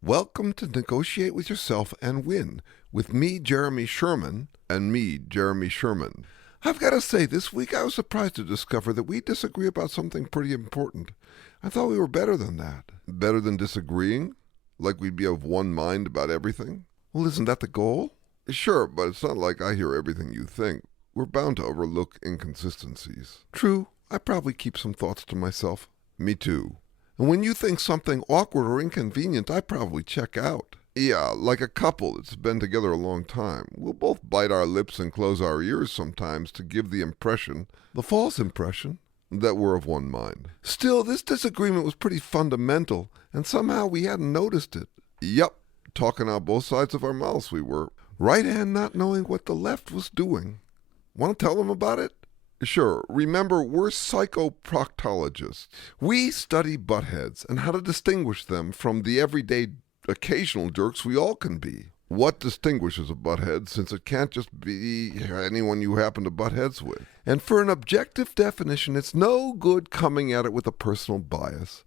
Welcome to Negotiate with Yourself and Win with me, Jeremy Sherman, and me, Jeremy Sherman. I've got to say, this week I was surprised to discover that we disagree about something pretty important. I thought we were better than that. Better than disagreeing? Like we'd be of one mind about everything? Well, isn't that the goal? Sure, but it's not like I hear everything you think. We're bound to overlook inconsistencies. True, I probably keep some thoughts to myself. Me too. And when you think something awkward or inconvenient, I probably check out. Yeah, like a couple that's been together a long time. We'll both bite our lips and close our ears sometimes to give the impression, the false impression, that we're of one mind. Still, this disagreement was pretty fundamental, and somehow we hadn't noticed it. Yup, talking out both sides of our mouths we were. Right hand not knowing what the left was doing. Want to tell them about it? Sure. Remember, we're psychoproctologists. We study buttheads and how to distinguish them from the everyday occasional jerks we all can be. What distinguishes a butthead, since it can't just be anyone you happen to butt heads with? And for an objective definition, it's no good coming at it with a personal bias.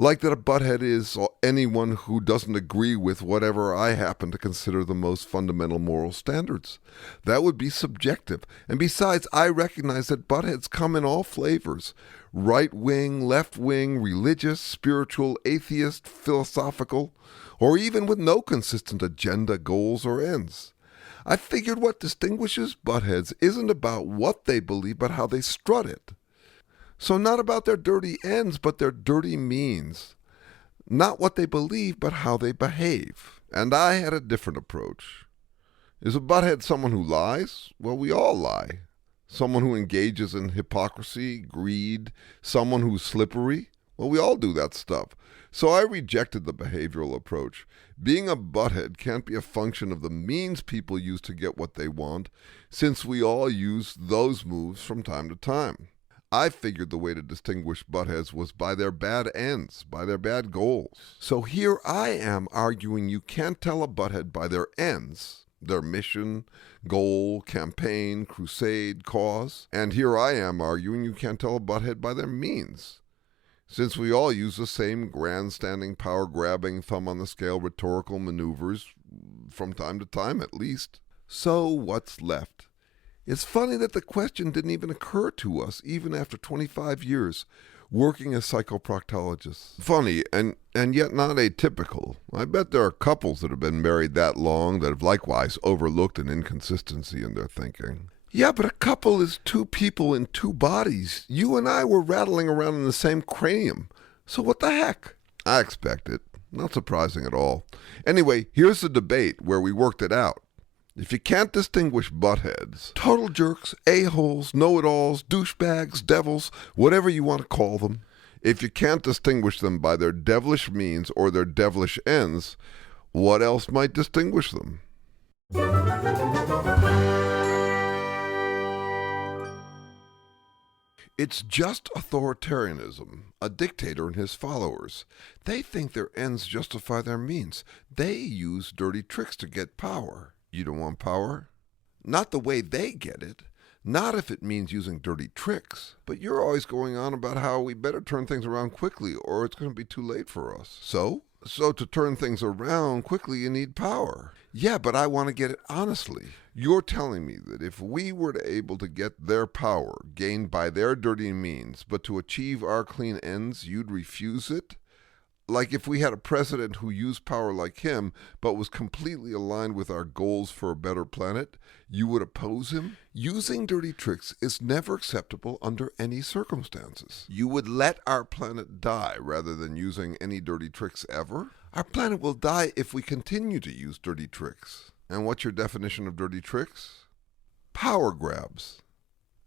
Like that a butthead is anyone who doesn't agree with whatever I happen to consider the most fundamental moral standards. That would be subjective. And besides, I recognize that buttheads come in all flavors. Right-wing, left-wing, religious, spiritual, atheist, philosophical, or even with no consistent agenda, goals, or ends. I figured what distinguishes buttheads isn't about what they believe, but how they strut it. So not about their dirty ends, but their dirty means. Not what they believe, but how they behave. And I had a different approach. Is a butthead someone who lies? Well, we all lie. Someone who engages in hypocrisy, greed, someone who's slippery? Well, we all do that stuff. So I rejected the behavioral approach. Being a butthead can't be a function of the means people use to get what they want, since we all use those moves from time to time. I figured the way to distinguish buttheads was by their bad ends, by their bad goals. So here I am arguing you can't tell a butthead by their ends, their mission, goal, campaign, crusade, cause. And here I am arguing you can't tell a butthead by their means, since we all use the same grandstanding, power-grabbing, thumb-on-the-scale rhetorical maneuvers from time to time at least. So what's left? It's funny that the question didn't even occur to us, even after 25 years working as psychoproctologists. Funny, and yet not atypical. I bet there are couples that have been married that long that have likewise overlooked an inconsistency in their thinking. Yeah, but a couple is two people in two bodies. You and I were rattling around in the same cranium. So what the heck? I expect it. Not surprising at all. Anyway, here's the debate where we worked it out. If you can't distinguish buttheads, total jerks, a-holes, know-it-alls, douchebags, devils, whatever you want to call them, if you can't distinguish them by their devilish means or their devilish ends, what else might distinguish them? It's just authoritarianism, a dictator and his followers. They think their ends justify their means. They use dirty tricks to get power. You don't want power? Not the way they get it. Not if it means using dirty tricks. But you're always going on about how we better turn things around quickly or it's going to be too late for us. So to turn things around quickly you need power. Yeah, but I want to get it honestly. You're telling me that if we were able to get their power gained by their dirty means, but to achieve our clean ends, you'd refuse it? Like if we had a president who used power like him, but was completely aligned with our goals for a better planet, you would oppose him? Using dirty tricks is never acceptable under any circumstances. You would let our planet die rather than using any dirty tricks ever? Our planet will die if we continue to use dirty tricks. And what's your definition of dirty tricks? Power grabs.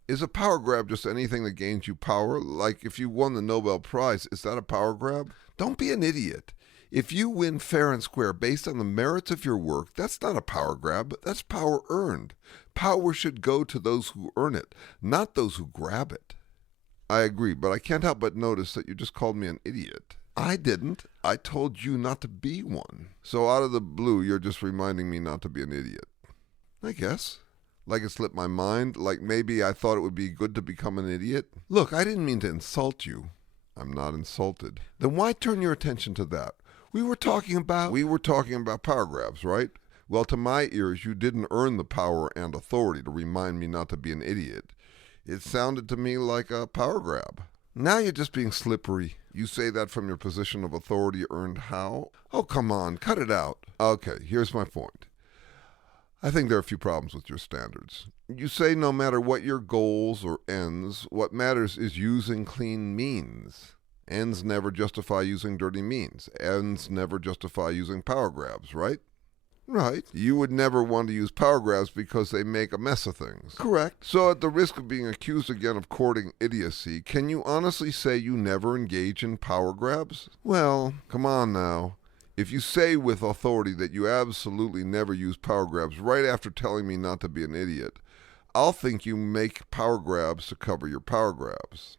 Is a power grab just anything that gains you power? Like if you won the Nobel Prize, is that a power grab? Don't be an idiot. If you win fair and square based on the merits of your work, that's not a power grab, that's power earned. Power should go to those who earn it, not those who grab it. I agree, but I can't help but notice that you just called me an idiot. I didn't. I told you not to be one. So out of the blue, you're just reminding me not to be an idiot. I guess. Like it slipped my mind, like maybe I thought it would be good to become an idiot. Look, I didn't mean to insult you. I'm not insulted. Then why turn your attention to that? We were talking about power grabs, right? Well, to my ears, you didn't earn the power and authority to remind me not to be an idiot. It sounded to me like a power grab. Now you're just being slippery. You say that from your position of authority earned how? Oh, come on, cut it out. Okay, here's my point. I think there are a few problems with your standards. You say no matter what your goals or ends, what matters is using clean means. Ends never justify using dirty means. Ends never justify using power grabs, right? Right. You would never want to use power grabs because they make a mess of things. Correct. So at the risk of being accused again of courting idiocy, can you honestly say you never engage in power grabs? Well, come on now. If you say with authority that you absolutely never use power grabs right after telling me not to be an idiot, I'll think you make power grabs to cover your power grabs.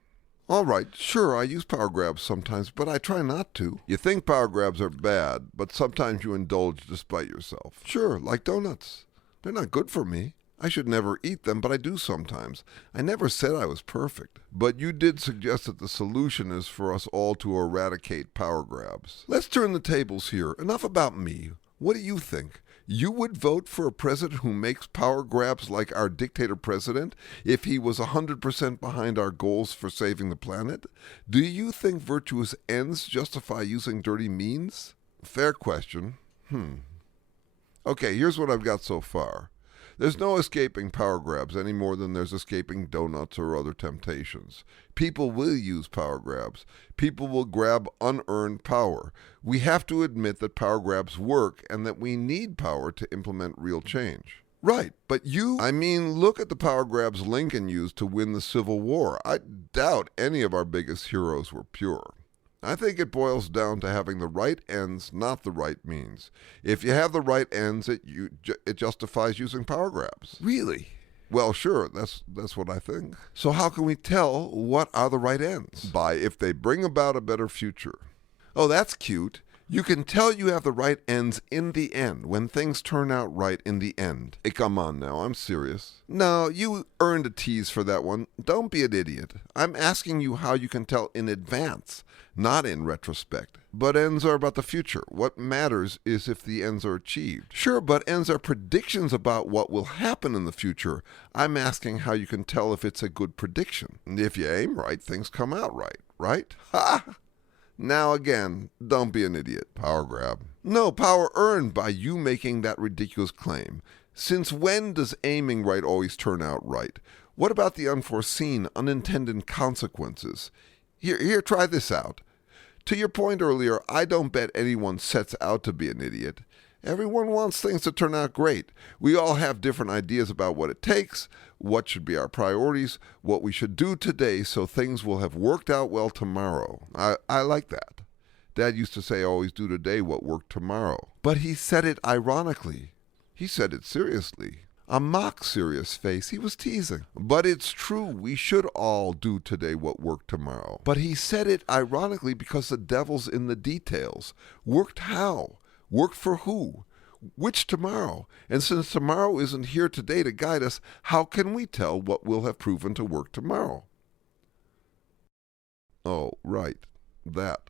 All right, sure, I use power grabs sometimes, but I try not to. You think power grabs are bad, but sometimes you indulge despite yourself. Sure, like donuts. They're not good for me. I should never eat them, but I do sometimes. I never said I was perfect. But you did suggest that the solution is for us all to eradicate power grabs. Let's turn the tables here. Enough about me. What do you think? You would vote for a president who makes power grabs like our dictator president if he was 100% behind our goals for saving the planet? Do you think virtuous ends justify using dirty means? Fair question. Okay, here's what I've got so far. There's no escaping power grabs any more than there's escaping donuts or other temptations. People will use power grabs. People will grab unearned power. We have to admit that power grabs work and that we need power to implement real change. Right, but look at the power grabs Lincoln used to win the Civil War. I doubt any of our biggest heroes were pure. I think it boils down to having the right ends, not the right means. If you have the right ends, it justifies using power grabs. Really? Well, sure, that's what I think. So how can we tell what are the right ends? By if they bring about a better future. Oh, that's cute. You can tell you have the right ends in the end, when things turn out right in the end. Hey, come on now, I'm serious. No, you earned a tease for that one. Don't be an idiot. I'm asking you how you can tell in advance, not in retrospect. But ends are about the future. What matters is if the ends are achieved. Sure, but ends are predictions about what will happen in the future. I'm asking how you can tell if it's a good prediction. And if you aim right, things come out right, right? Ha! Now again, don't be an idiot. Power grab. No, power earned by you making that ridiculous claim. Since when does aiming right always turn out right? What about the unforeseen, unintended consequences? Here, try this out. To your point earlier, I don't bet anyone sets out to be an idiot. Everyone wants things to turn out great. We all have different ideas about what it takes, what should be our priorities, what we should do today so things will have worked out well tomorrow. I like that. Dad used to say always do today what worked tomorrow. But he said it ironically. He said it seriously. A mock serious face. He was teasing. But it's true. We should all do today what worked tomorrow. But he said it ironically because the devil's in the details. Worked how? Worked for who? Which tomorrow? And since tomorrow isn't here today to guide us, how can we tell what will have proven to work tomorrow? Oh, right. That.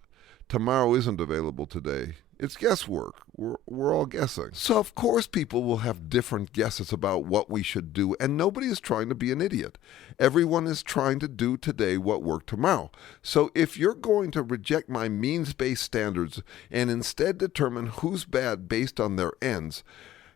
Tomorrow isn't available today. It's guesswork. We're all guessing. So of course people will have different guesses about what we should do, and nobody is trying to be an idiot. Everyone is trying to do today what worked tomorrow. So if you're going to reject my means-based standards and instead determine who's bad based on their ends,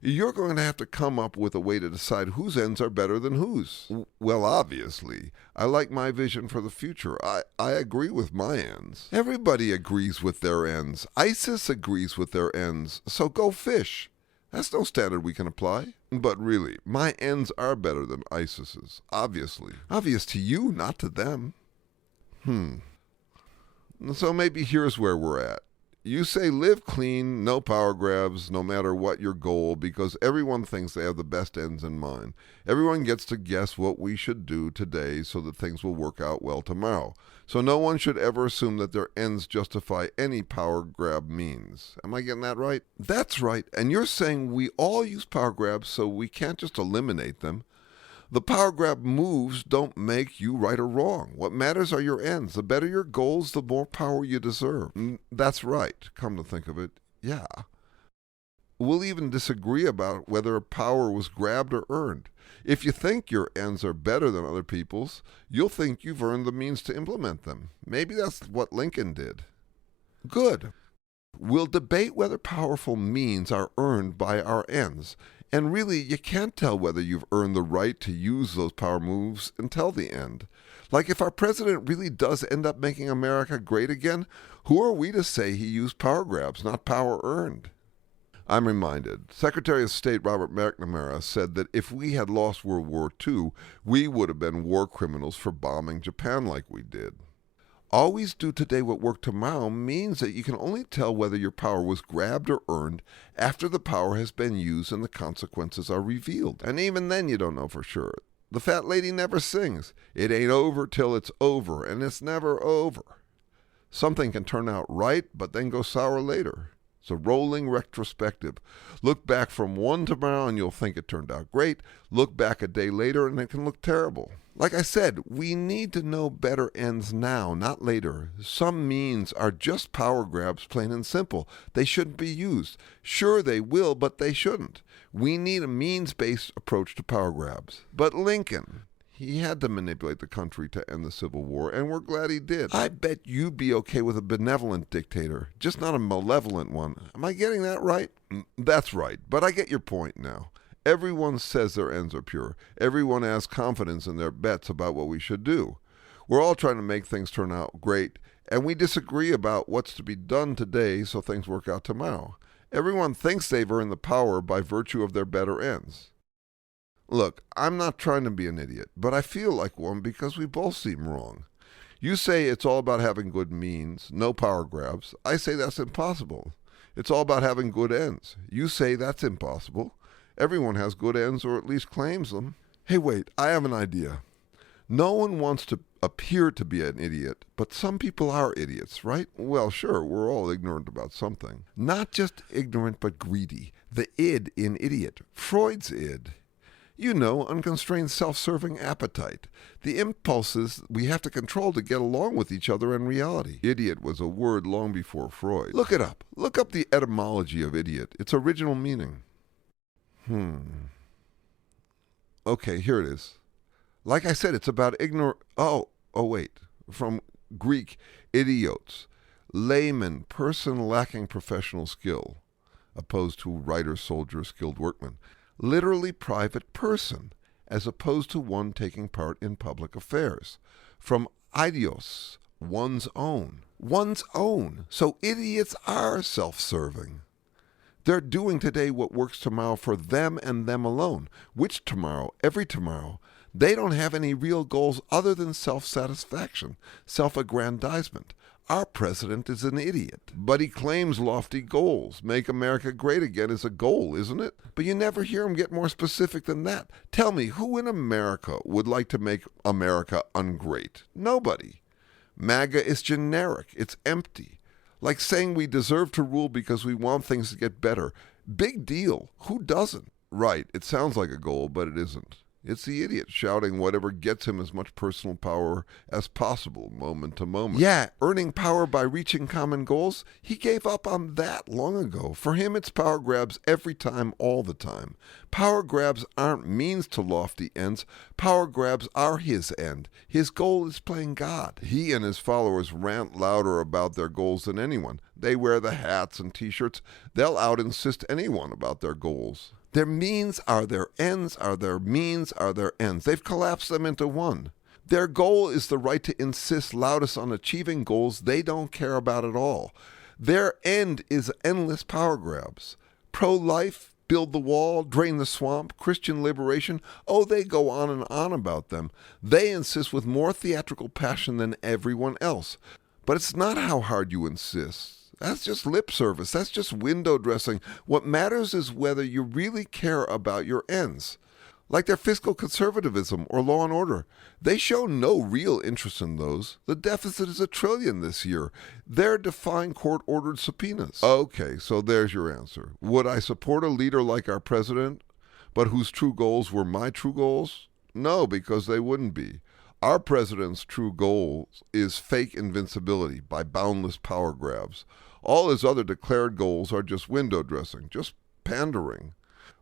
you're going to have to come up with a way to decide whose ends are better than whose. Well, obviously, I like my vision for the future. I agree with my ends. Everybody agrees with their ends. ISIS agrees with their ends. So go fish. That's no standard we can apply. But really, my ends are better than ISIS's, obviously. Obvious to you, not to them. So maybe here's where we're at. You say live clean, no power grabs, no matter what your goal, because everyone thinks they have the best ends in mind. Everyone gets to guess what we should do today so that things will work out well tomorrow. So no one should ever assume that their ends justify any power grab means. Am I getting that right? That's right. And you're saying we all use power grabs, so we can't just eliminate them. The power grab moves don't make you right or wrong. What matters are your ends. The better your goals, the more power you deserve. That's right, come to think of it. Yeah. We'll even disagree about whether power was grabbed or earned. If you think your ends are better than other people's, you'll think you've earned the means to implement them. Maybe that's what Lincoln did. Good. We'll debate whether powerful means are earned by our ends. And really, you can't tell whether you've earned the right to use those power moves until the end. Like if our president really does end up making America great again, who are we to say he used power grabs, not power earned? I'm reminded, Secretary of State Robert McNamara said that if we had lost World War II, we would have been war criminals for bombing Japan like we did. Always do today what worked tomorrow means that you can only tell whether your power was grabbed or earned after the power has been used and the consequences are revealed. And even then you don't know for sure. The fat lady never sings. It ain't over till it's over, and it's never over. Something can turn out right, but then go sour later. It's a rolling retrospective. Look back from one tomorrow and you'll think it turned out great. Look back a day later and it can look terrible. Like I said, we need to know better ends now, not later. Some means are just power grabs, plain and simple. They shouldn't be used. Sure, they will, but they shouldn't. We need a means-based approach to power grabs. But Lincoln, he had to manipulate the country to end the Civil War, and we're glad he did. I bet you'd be okay with a benevolent dictator, just not a malevolent one. Am I getting that right? That's right, but I get your point now. Everyone says their ends are pure. Everyone has confidence in their bets about what we should do. We're all trying to make things turn out great, and we disagree about what's to be done today so things work out tomorrow. Everyone thinks they've earned the power by virtue of their better ends. Look, I'm not trying to be an idiot, but I feel like one because we both seem wrong. You say it's all about having good means, no power grabs. I say that's impossible. It's all about having good ends. You say that's impossible. Everyone has good ends, or at least claims them. Hey, wait, I have an idea. No one wants to appear to be an idiot, but some people are idiots, right? Well, sure, we're all ignorant about something. Not just ignorant, but greedy. The id in idiot. Freud's id. You know, unconstrained self-serving appetite. The impulses we have to control to get along with each other in reality. Idiot was a word long before Freud. Look it up. Look up the etymology of idiot, its original meaning. Okay, here it is. Like I said, it's about from Greek, idiots, layman, person lacking professional skill, opposed to writer, soldier, skilled workman. Literally private person, as opposed to one taking part in public affairs. From idios, one's own. One's own. So idiots are self-serving. They're doing today what works tomorrow for them and them alone. Which tomorrow? Every tomorrow. They don't have any real goals other than self-satisfaction, self-aggrandizement. Our president is an idiot, but he claims lofty goals. Make America great again is a goal, isn't it? But you never hear him get more specific than that. Tell me, who in America would like to make America ungreat? Nobody. MAGA is generic. It's empty. Like saying we deserve to rule because we want things to get better. Big deal. Who doesn't? Right, it sounds like a goal, but it isn't. It's the idiot shouting whatever gets him as much personal power as possible, moment to moment. Yeah, earning power by reaching common goals, he gave up on that long ago. For him, it's power grabs every time, all the time. Power grabs aren't means to lofty ends. Power grabs are his end. His goal is playing God. He and his followers rant louder about their goals than anyone. They wear the hats and t-shirts. They'll out-insist anyone about their goals. Their means are their ends, are their means are their ends. They've collapsed them into one. Their goal is the right to insist loudest on achieving goals they don't care about at all. Their end is endless power grabs. Pro-life, build the wall, drain the swamp, Christian liberation. Oh, they go on and on about them. They insist with more theatrical passion than everyone else. But it's not how hard you insist. That's just lip service. That's just window dressing. What matters is whether you really care about your ends. Like their fiscal conservatism or law and order. They show no real interest in those. The deficit is $1 trillion this year. They're defying court-ordered subpoenas. Okay, so there's your answer. Would I support a leader like our president, but whose true goals were my true goals? No, because they wouldn't be. Our president's true goal is fake invincibility by boundless power grabs. All his other declared goals are just window dressing, just pandering.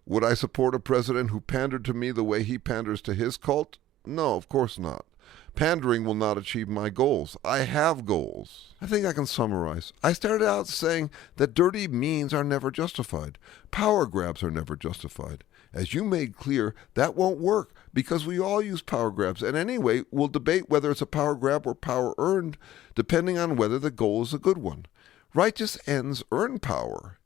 Would I support a president who pandered to me the way he panders to his cult? No, of course not. Pandering will not achieve my goals. I have goals. I think I can summarize. I started out saying that dirty means are never justified. Power grabs are never justified. As you made clear, that won't work because we all use power grabs. And anyway, we'll debate whether it's a power grab or power earned, depending on whether the goal is a good one. Righteous ends earn power.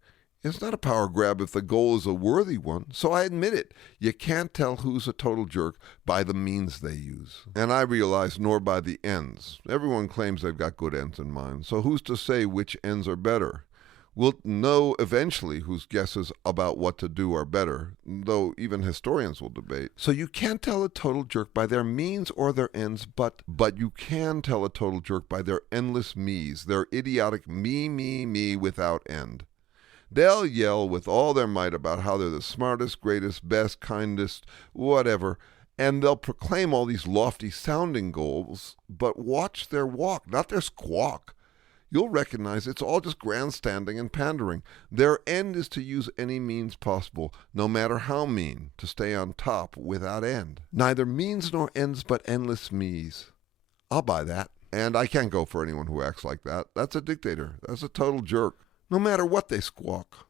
It's not a power grab if the goal is a worthy one, so I admit it. You can't tell who's a total jerk by the means they use. And I realize nor by the ends. Everyone claims they've got good ends in mind, so who's to say which ends are better? We'll know eventually whose guesses about what to do are better, though even historians will debate. So you can't tell a total jerk by their means or their ends, but you can tell a total jerk by their endless me's, their idiotic me without end. They'll yell with all their might about how they're the smartest, greatest, best, kindest, whatever, and they'll proclaim all these lofty sounding goals, but watch their walk, not their squawk. You'll recognize it's all just grandstanding and pandering. Their end is to use any means possible, no matter how mean, to stay on top without end. Neither means nor ends, but endless me's. I'll buy that. And I can't go for anyone who acts like that. That's a dictator. That's a total jerk. No matter what they squawk.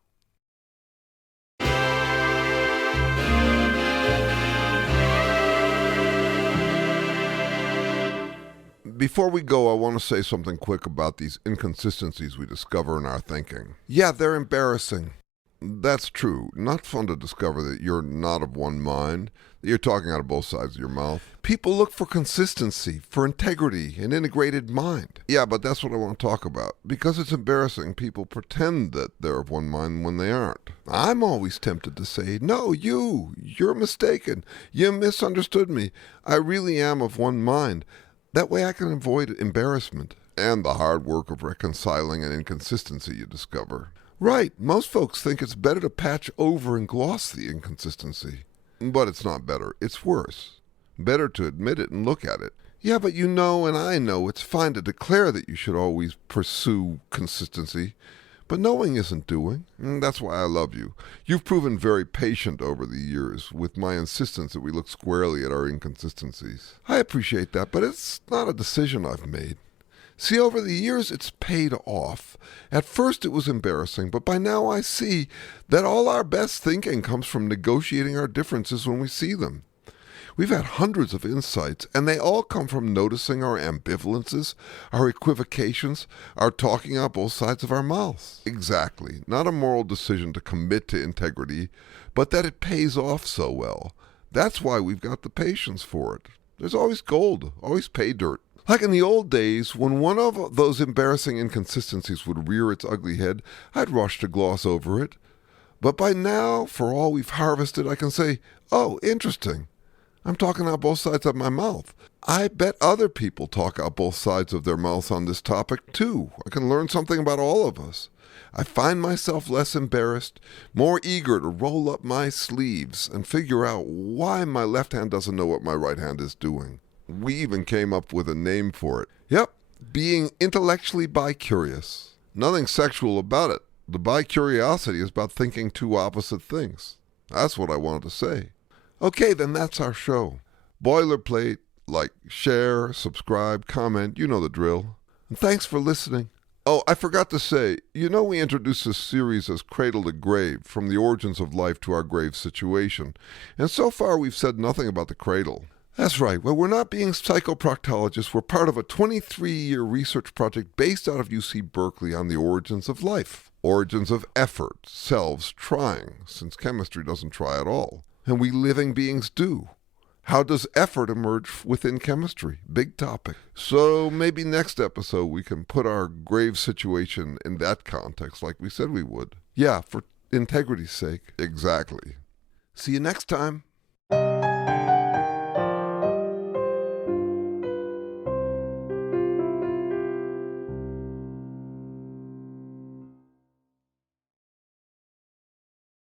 Before we go, I want to say something quick about these inconsistencies we discover in our thinking. Yeah, they're embarrassing. That's true. Not fun to discover that you're not of one mind, that you're talking out of both sides of your mouth. People look for consistency, for integrity, an integrated mind. Yeah, but that's what I want to talk about. Because it's embarrassing, people pretend that they're of one mind when they aren't. I'm always tempted to say, no, you're mistaken. You misunderstood me. I really am of one mind. That way I can avoid embarrassment and the hard work of reconciling an inconsistency you discover. Right, most folks think it's better to patch over and gloss the inconsistency. But it's not better, it's worse. Better to admit it and look at it. Yeah, but you know and I know it's fine to declare that you should always pursue consistency. But knowing isn't doing. That's why I love you. You've proven very patient over the years with my insistence that we look squarely at our inconsistencies. I appreciate that, but it's not a decision I've made. See, over the years, it's paid off. At first, it was embarrassing, but by now I see that all our best thinking comes from negotiating our differences when we see them. We've had hundreds of insights, and they all come from noticing our ambivalences, our equivocations, our talking out both sides of our mouths. Exactly. Not a moral decision to commit to integrity, but that it pays off so well. That's why we've got the patience for it. There's always gold, always pay dirt. Like in the old days, when one of those embarrassing inconsistencies would rear its ugly head, I'd rush to gloss over it. But by now, for all we've harvested, I can say, oh, interesting. I'm talking out both sides of my mouth. I bet other people talk out both sides of their mouths on this topic, too. I can learn something about all of us. I find myself less embarrassed, more eager to roll up my sleeves and figure out why my left hand doesn't know what my right hand is doing. We even came up with a name for it. Yep, being intellectually bi-curious. Nothing sexual about it. The bi-curiosity is about thinking two opposite things. That's what I wanted to say. Okay, then that's our show. Boilerplate, like, share, subscribe, comment, you know the drill. And thanks for listening. Oh, I forgot to say, you know we introduced this series as cradle-to-grave, from the origins of life to our grave situation. And so far we've said nothing about the cradle. That's right. Well, we're not being psychoproctologists. We're part of a 23-year research project based out of UC Berkeley on the origins of life. Origins of effort, selves trying, since chemistry doesn't try at all. And we living beings do. How does effort emerge within chemistry? Big topic. So maybe next episode we can put our grave situation in that context like we said we would. Yeah, for integrity's sake. Exactly. See you next time.